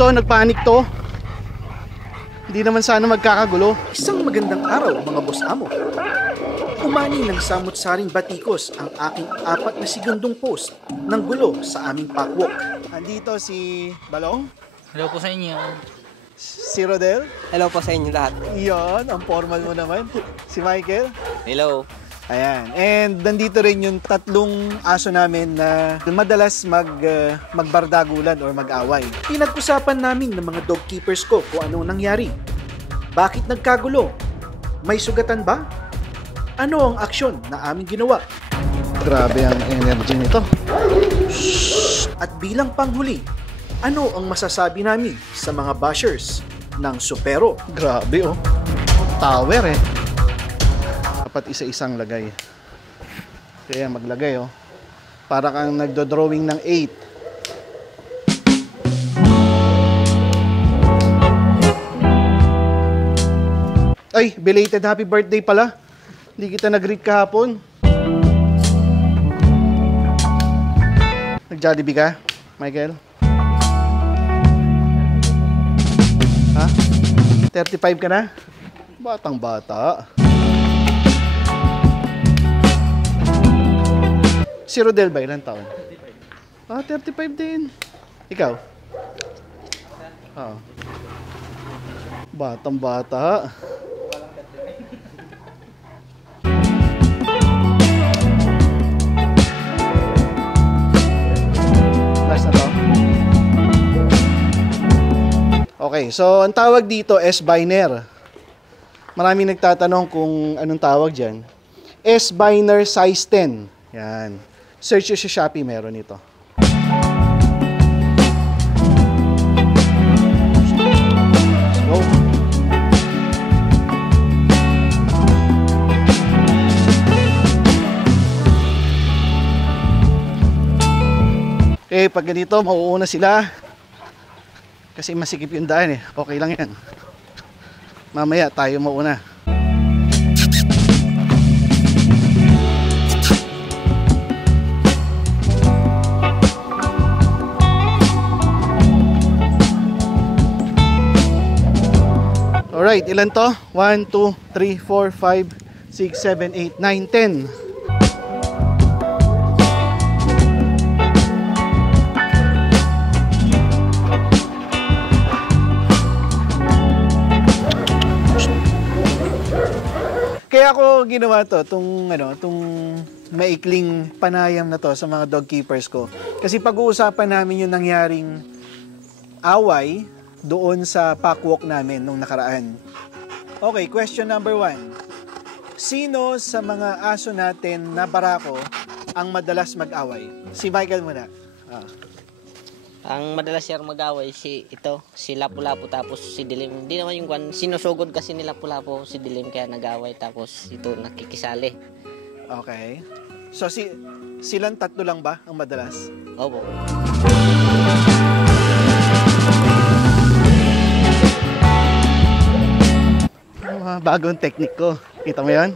to, nagpanik to. Hindi naman sana magkakagulo. Isang magandang araw mga boss amo. Umani ng samot-saring batikos ang aking 4 na segundong post ng gulo sa aming packwalk. Andito si Balong, Hello po sa inyo. si Rodel, Hello po sa inyo lahat. iyon, ang formal mo naman, si Michael. Hello. Ayan, and nandito rin yung 3 aso namin na madalas magbardagulan or mag-away. Pinag-usapan namin ng mga dog keepers ko kung anong nangyari. Bakit nagkagulo? May sugatan ba? Ano ang aksyon na aming ginawa? Grabe ang energy nito. At bilang panghuli, ano ang masasabi namin sa mga bashers ng Supero? Grabe oh, tower eh. Dapat isa-isang lagay. Kaya maglagay oh. Para kang nagdo-drawing ng 8. Ay, belated happy birthday pala. Hindi kita nag-greet kahapon. Nag-Jollibee ka, Michael? Ha? 35 ka na? Batang bata. Si Rodel ba? Ilang taon? 35 din. Ikaw? Batang bata. Last na to. Okay, so ang tawag dito S-Biner. Maraming nagtatanong kung anong tawag dyan. S-Biner size 10. Yan. Search nyo sa Shopee, meron ito. Go. Okay, pag ganito, mauuna sila. Kasi masikip yung daan eh. Okay lang yan. Mamaya tayo mauna. Alright, ilan to? 1, 2, 3, 4, 5, 6, 7, 8, 9, 10. Kaya ako ginawa to, tong maikling panayam na to sa mga dog keepers ko. Kasi pag-uusapan namin yung nangyaring away doon sa packwalk namin nung nakaraan. Okay, question number 1. Sino sa mga aso natin na barako ang madalas mag-away? Si Michael muna. Ang madalas sir mag-away si Lapu-Lapu tapos si Dilim. Hindi naman yung sinusugod kasi ni Lapu-Lapu si Dilim kaya nag-away tapos ito nakikisali. Okay. So silang 3 lang ba ang madalas? Opo. Bagong technique ko. Kita mo yan?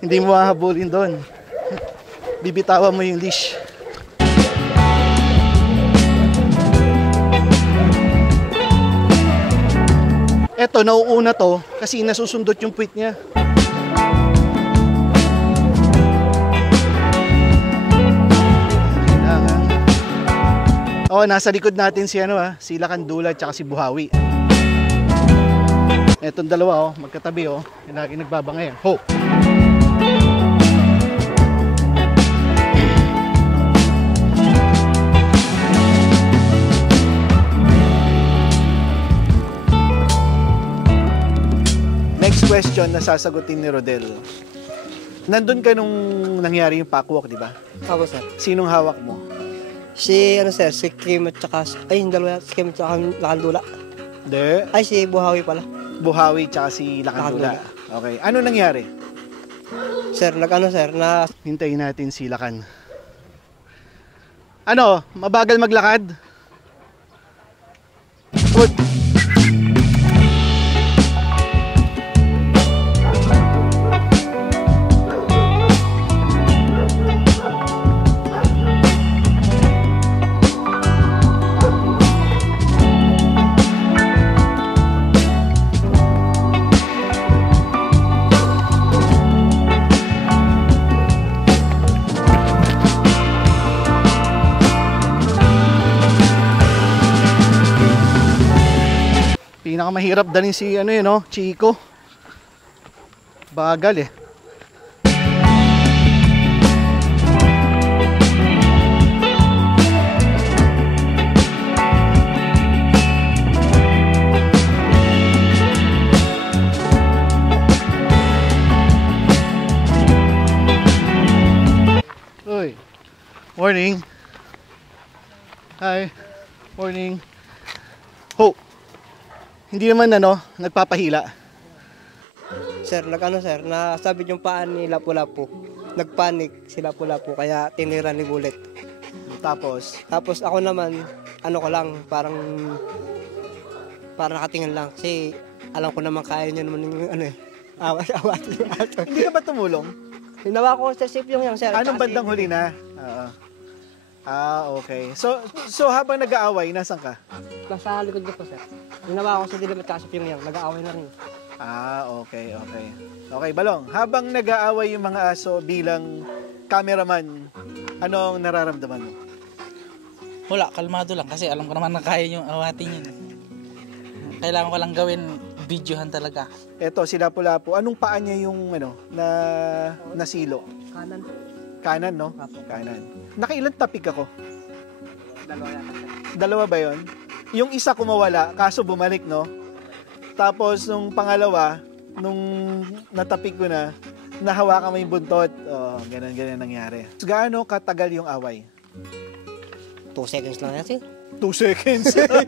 Hindi mo hahabulin doon. Bibitawan mo yung leash. Eto, nauuna to kasi nasusundot yung puwit niya. Oh, nasa likod natin si si Lakandula at si Buhawi. Etong dalawa magkatabi yung lagi nagbabangay. Ho! Next question na sasagutin ni Rodel. Nandun ka nung nangyari yung packwalk, di ba? Opo sir. Sinong hawak mo? Si Kim at saka, yung dalawa, si Kim at saka Lakandula. De? Ay, si Buhawi pala. Buhawi tsaka si Lakandula. Okay. Ano nangyari? Sir, Hintayin natin si Lakan. Mabagal maglakad? Good. Pinakamahirap dalhin si ano yun, no? Chico. Bagal eh. Uy. Morning. Hi. Morning. Ho. Hindi naman nagpapahila. Sir, sir, nasabit yung paan ni Lapu-Lapu. Nagpanik si Lapu-Lapu kaya tinira ni Bullet. Tapos Ako naman, ko lang, parang nakatingin lang. Kasi alam ko naman kaya niya naman yung awat. hindi ka ba tumulong? Hinawa ko sa sip yung sir. Anong bandang huli na? Oo. Okay. So habang nag-aaway, nasan ka? Nasa likod ko po, sir. Hinawa ko sa dilim at sip yung nag-aaway na rin. Okay. Okay, Balong. Habang nag-aaway yung mga aso bilang cameraman, anong nararamdaman mo? Wala, kalmado lang kasi alam ko naman na kaya yung awatin yun. Kailangan ko lang gawin, videohan talaga. Eto, si Lapu-Lapu. Anong paa niya yung nasilo? Kanan. Kanan, no? Apo. Kanan. Nakailan tapik ako? Dalawa yata, sir. Dalawa ba yon? Yung isa kumawala, kaso bumalik, no? Tapos, nung pangalawa, nung natapik ko na, nahawakan mo yung buntot. Oh, ganun nangyari. Gaano katagal yung away? 2 seconds lang yan, sir. 2 seconds. Pero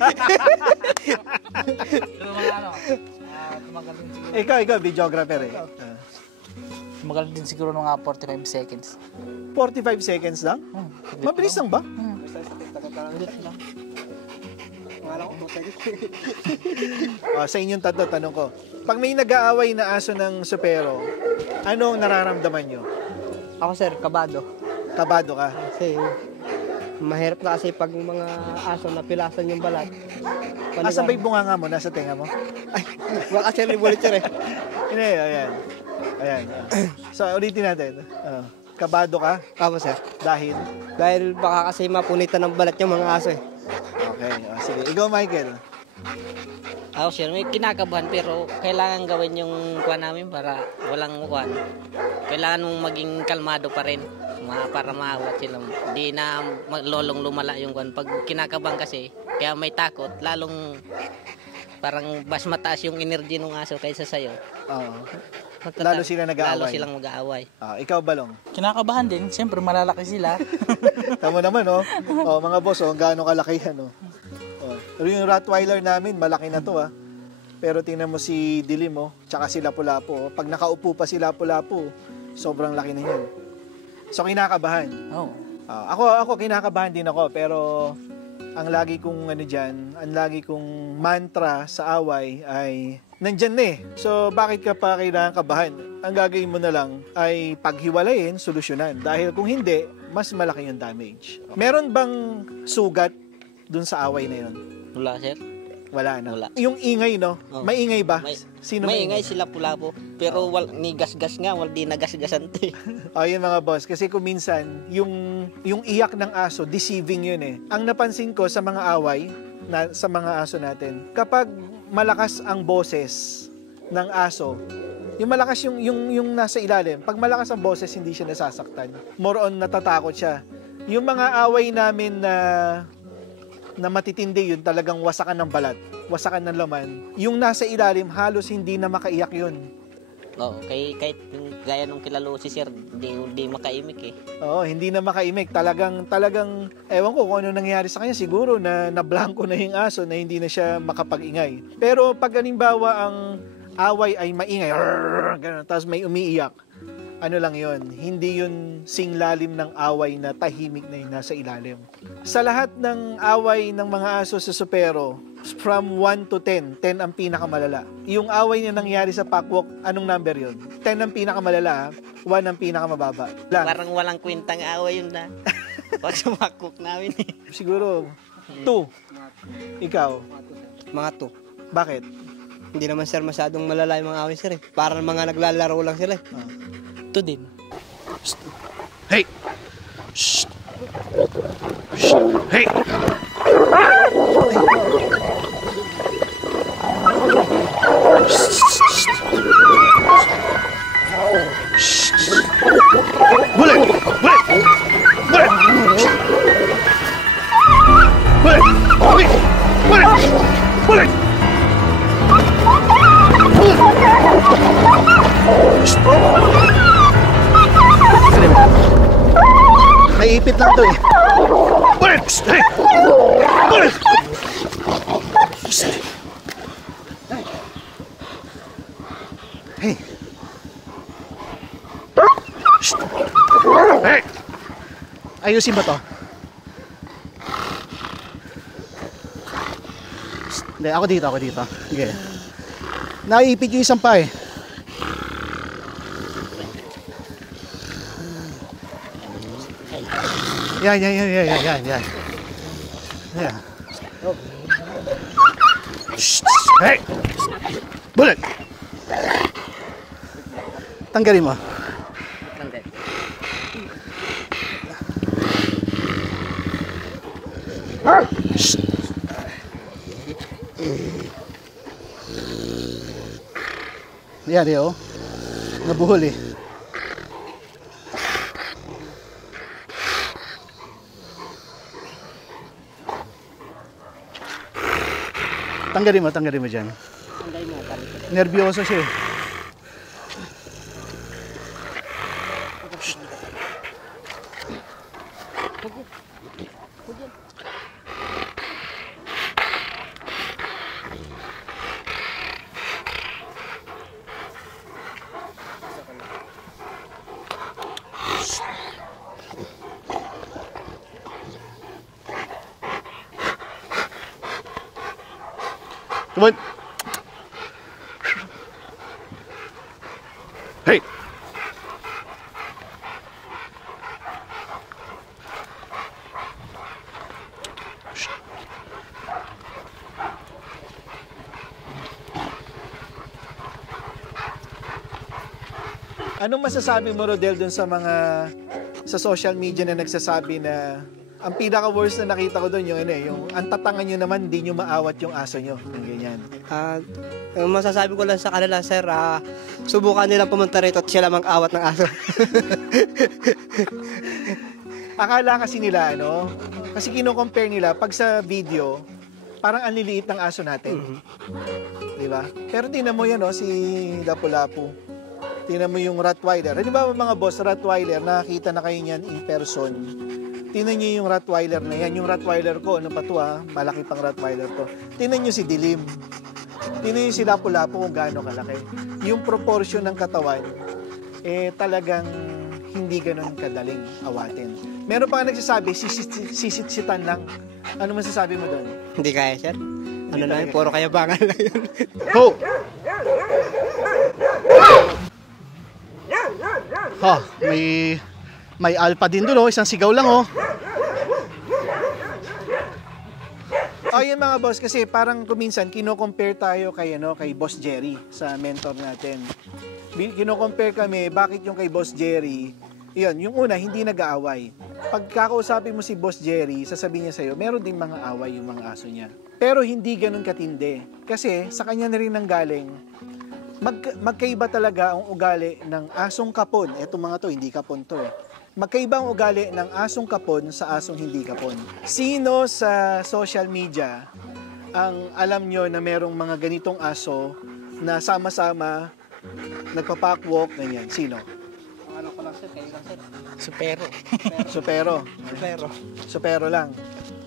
mga tumagal din siguro. ikaw, videographer eh. Tumagal din siguro mga 45 seconds. 45 seconds lang? Mabilis lang ba? Sa inyong tatlo, tanong ko. Pag may nag-aaway na aso ng supero, ano ang nararamdaman nyo? Ako, sir, kabado. Kabado ka? Kasi mahirap na kasi pag mga aso na pilasan yung balat. Asan ba yung bunganga mo? Nasa tenga mo? Ay, baka sir, may bullet, sir eh. Hindi, ayan. So, ulitin natin. Kabado ka? Ako, sir. Dahil? Dahil baka kasi mapunitan ng balat yung mga aso eh. Okay, sige. Ikaw, Michael. Ako sir, may kinakabahan pero kailangan gawin yung kuha namin para walang kuha. Kailangan mong maging kalmado pa rin para maawat sila. Hindi na lolong lumala yung kuha. Pag kinakabahan kasi, kaya may takot, lalong parang mas mataas yung energy ng aso kaysa sa'yo. Oo. Lalo sila nag-aaway. Lalo silang mag-aaway. Ikaw, Balong. Kinakabahan din, siyempre malalaki sila. Tama naman, no? Mga boss, gaano kalaki yan, no? Pero yung Rottweiler namin, malaki na to, Pero tingnan mo si Dilim, tsaka si Lapu-Lapu. Pag nakaupo pa si Lapu-Lapu, sobrang laki na yan. So, kinakabahan. Oh. Ako kinakabahan din ako, pero ang lagi kong ang lagi kong mantra sa away ay nandyan na eh. So, bakit ka pa kailangan kabahan? Ang gagawin mo na lang ay paghiwalayin, solusyonan. Dahil kung hindi, mas malaki yung damage. Meron bang sugat dun sa away na yun? Wala sir. Wala na. Wala. Yung ingay, no? Oh. May ingay ba? Sino may ingay? Si Lapu-Lapu. Pero ni gas-gas nga, di nagas-gasan to eh. Yun mga boss. Kasi kung minsan, yung iyak ng aso, deceiving yun eh. Ang napansin ko sa mga away, sa mga aso natin, kapag malakas ang boses ng aso, yung malakas yung nasa ilalim, pag malakas ang boses, hindi siya nasasaktan. More on natatakot siya. Yung mga away namin na matitindi yun, talagang wasakan ng balat, wasakan ng laman. Yung nasa ilalim, halos hindi na makaiyak yun. Oo, kahit gaya nung kilalo si sir, di makaimik eh. Oo, hindi na makaimik. Talagang, ewan ko kung ano nangyari sa kanya. Siguro na blanco na yung aso na hindi na siya makapag-ingay. Pero pag halimbawa ang away ay maingay, ganun, tapos may umiiyak, ano lang yon, hindi yun singlalim ng away na tahimik na yung nasa ilalim. Sa lahat ng away ng mga aso sa supero, from 1 to 10, 10 ang pinakamalala. Yung away na nangyari sa Packwalk, anong number yun? 10 ang pinakamalala, 1 ang pinakamababa. Parang walang kwentang away yun na. Pag sumakok namin eh. Siguro, 2. Ikaw? Mga 2. Bakit? Hindi naman sir masyadong malala yung mga away sir eh. Parang mga naglalaro lang sila eh. Ito din. Hey! Shh! Shh! Hey! Ayusin ba to? Hindi, ako dito. Okay. Naiipit yung isang pa eh. Yan. Yan. Shh! Hey! Bullet! Tanggalin mo. Tanggal. Shh! Yan eh, oh. Nabuhol eh. Tanggalin mo dyan. Tanggal mo, tanggal. Nervyoso siya eh. Come on. Hey. Anong masasabi mo, Rodel, dun sa mga sa social media na nagsasabi na ang pinaka-worst na nakita ko doon yung ang tatangan nyo naman, di nyo maawat yung aso nyo. Yung ganyan. Ang masasabi ko lang sa kanila, sir, subukan nilang pumunta rito at sila mang-awat ng aso. Akala kasi nila, kasi kino-compare nila, pag sa video, parang ang liliit ng aso natin. Diba? Pero tingnan mo yan, si Lapu-Lapu. Tingnan mo yung Rottweiler. Di ba mga boss, Rottweiler, nakakita na kayo niyan in person. Tingnan nyo yung Rottweiler na yan. Yung Rottweiler ko, ano pa to malaki pang Rottweiler to. Tingnan nyo si Dilim. Tingnan nyo si Lapu-Lapu kung gaano kalaki. Yung proportion ng katawan, talagang hindi ganun kadaling awatin. Meron pa nga nagsasabi, sisitsitan lang. Ano masasabi mo doon? Hindi kaya, sir. Ano lang yun, puro kayabangan lang yun. Ho! Ha, may alpha din doon, isang sigaw lang, Ayun mga boss, kasi parang kuminsan kino-compare tayo kay Boss Jerry sa mentor natin. Kino-compare kami, bakit yung kay Boss Jerry, yung una, hindi nag-aaway. Pag kakausapin mo si Boss Jerry, sasabihin niya sa'yo, meron din mga away yung mga aso niya. Pero hindi ganun katindi. Kasi sa kanya na rin nanggaling, magkaiba talaga ang ugali ng asong kapon. Etong mga to, hindi kapon to Magkaiba ang ugali ng asong kapon sa asong hindi kapon. Sino sa social media ang alam nyo na merong mga ganitong aso na sama-sama, nagpapakwalk, ganyan? Sino? Ano ko lang, sir, kayo lang, sir. Supero lang.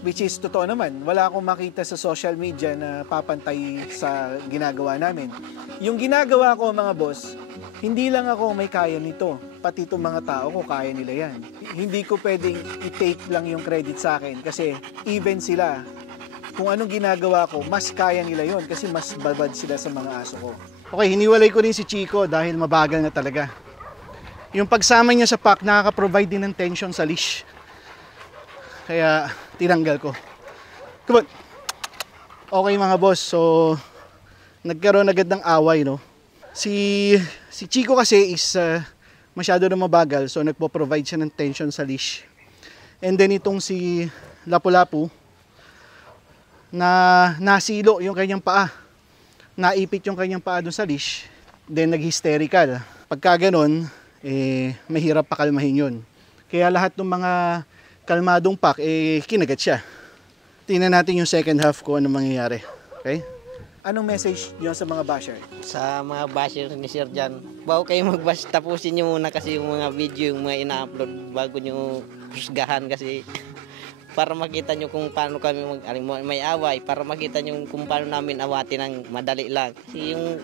Which is totoo naman, wala akong makita sa social media na papantay sa ginagawa namin. Yung ginagawa ko mga boss, hindi lang ako may kaya nito, pati itong mga tao ko kaya nila yan. Hindi ko pwedeng i-take lang yung credit sa akin kasi even sila, kung anong ginagawa ko, mas kaya nila yon kasi mas babad sila sa mga aso ko. Okay, hiniwalay ko rin si Chico dahil mabagal na talaga. Yung pagsama niya sa pack, nakaka-provide din ng tension sa leash. Kaya tinanggal ko. Come on. Okay mga boss, so nagkaroon agad ng away, Si Chico kasi is masyado na mabagal, so nagpo-provide siya ng tension sa leash. And then itong si Lapu-Lapu, na nasilo yung kanyang paa. Naipit yung kanyang paa doon sa leash, then nag-hysterical. Pagka ganun, mahirap pakalmahin yun. Kaya lahat ng mga kalmadong pack, kinagat siya. Tingnan natin yung second half ko ano mangyayari. Okay? Anong message nyo sa mga basher? Sa mga basher ni Sir Jan, bago kayo mag-bash, tapusin nyo muna kasi yung mga video, yung mga ina-upload bago nyo husgahan kasi para makita nyo kung paano kami may away, para makita nyo kung paano namin awatin ng madali lang. Kasi yung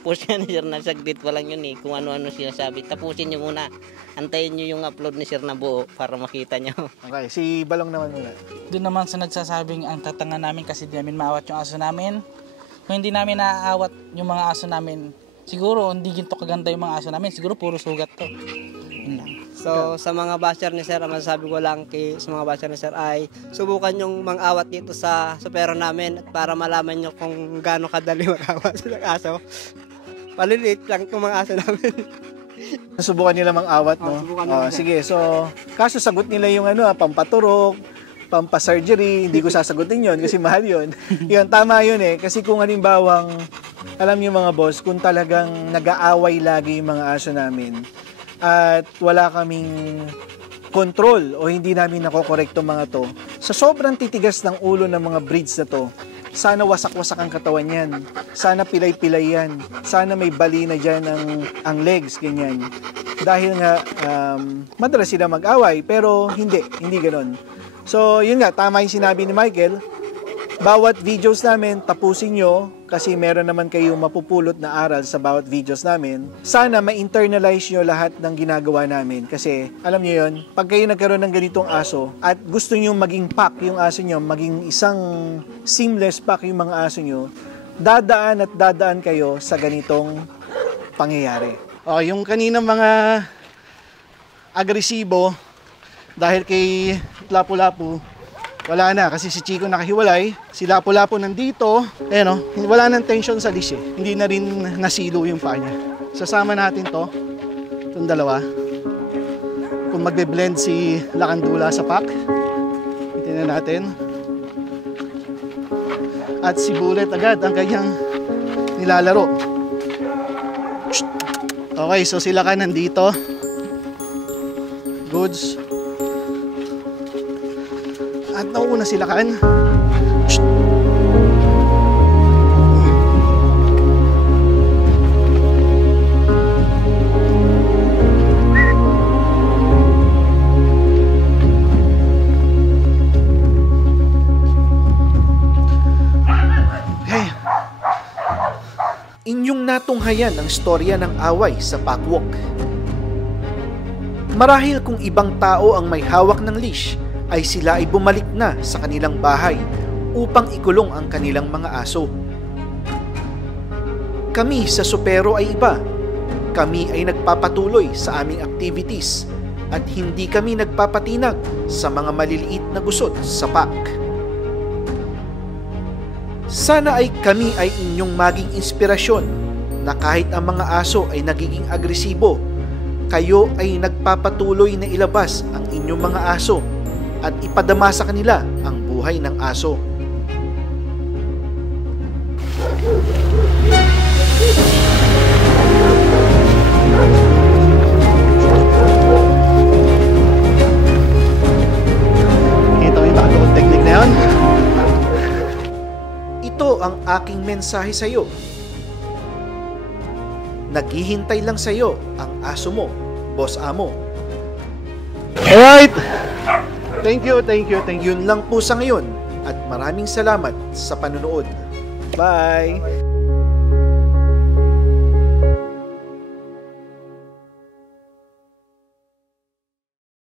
post yan ni sir na saglit pa lang yun kung ano-ano sinasabi. Tapusin nyo muna. Antayin nyo yung upload ni sir na buo para makita nyo. Okay, si Balong naman muna. Doon naman sa nagsasabing ang tatanga namin kasi di namin maawat yung aso namin. Kung hindi namin naaawat yung mga aso namin, siguro hindi ginto kaganda yung mga aso namin. Siguro puro sugat to. Yun lang. So, sa mga basher ni sir, ang masasabi ko lang sa mga basher ni sir ay subukan yung mang-awat dito sa supero namin at para malaman nyo kung gaano kadali mag-awat sa aso. Paliliit lang yung mga aso namin. Subukan nila mang-awat, no? subukan nila. Sige, so, kaso sagot nila yung pampaturok, pampasurgery, hindi ko sasagutin yon kasi mahal yon. Yun, tama yun kasi kung halimbawang, alam niyo mga boss, kung talagang nag-aaway lagi yung mga aso namin, at wala kaming control o hindi namin nakokorekto mga to, sa sobrang titigas ng ulo ng mga breeds na to, sana wasak-wasak ang katawan yan, sana pilay-pilay yan, sana may bali na dyan ang legs, ganyan. Dahil nga, madalas sila mag-away, pero hindi ganon. So, yun nga, tama yung sinabi ni Michael, bawat videos namin, tapusin nyo, kasi meron naman kayong mapupulot na aral sa bawat videos namin. Sana ma-internalize nyo lahat ng ginagawa namin. Kasi, alam nyo yun, pag kayo nagkaroon ng ganitong aso, at gusto nyo maging pack yung aso nyo, maging isang seamless pack yung mga aso nyo, dadaan kayo sa ganitong pangyayari. Yung kanina mga agresibo, dahil kay Lapu-Lapu, wala na kasi si Chico nakahiwalay, si Lapu-Lapu nandito, wala nang tension sa leash hindi na rin nasilo yung paa niya. Sasama natin itong dalawa. Kung magbe-blend si Lakandula sa pack, tingnan natin. At si Bullet agad ang kanyang nilalaro. Okay, so sila ka nandito. Goods. At nauuna sila kan. Okay. Inyong natunghayan ang storya ng away sa packwalk. Marahil kung ibang tao ang may hawak ng leash, ay sila ay bumalik na sa kanilang bahay upang ikulong ang kanilang mga aso. Kami sa supero ay iba. Kami ay nagpapatuloy sa aming activities at hindi kami nagpapatinag sa mga maliliit na gusot sa pack. Sana ay kami ay inyong maging inspirasyon na kahit ang mga aso ay nagiging agresibo, kayo ay nagpapatuloy na ilabas ang inyong mga aso at ipadama sa kanila ang buhay ng aso. Ito yung bagong technique na yun. Ito ang aking mensahe sa iyo. Naghihintay lang sa iyo ang aso mo, Boss Amo. Alright! Thank you. Yun lang po sa ngayon at maraming salamat sa panonood. Bye!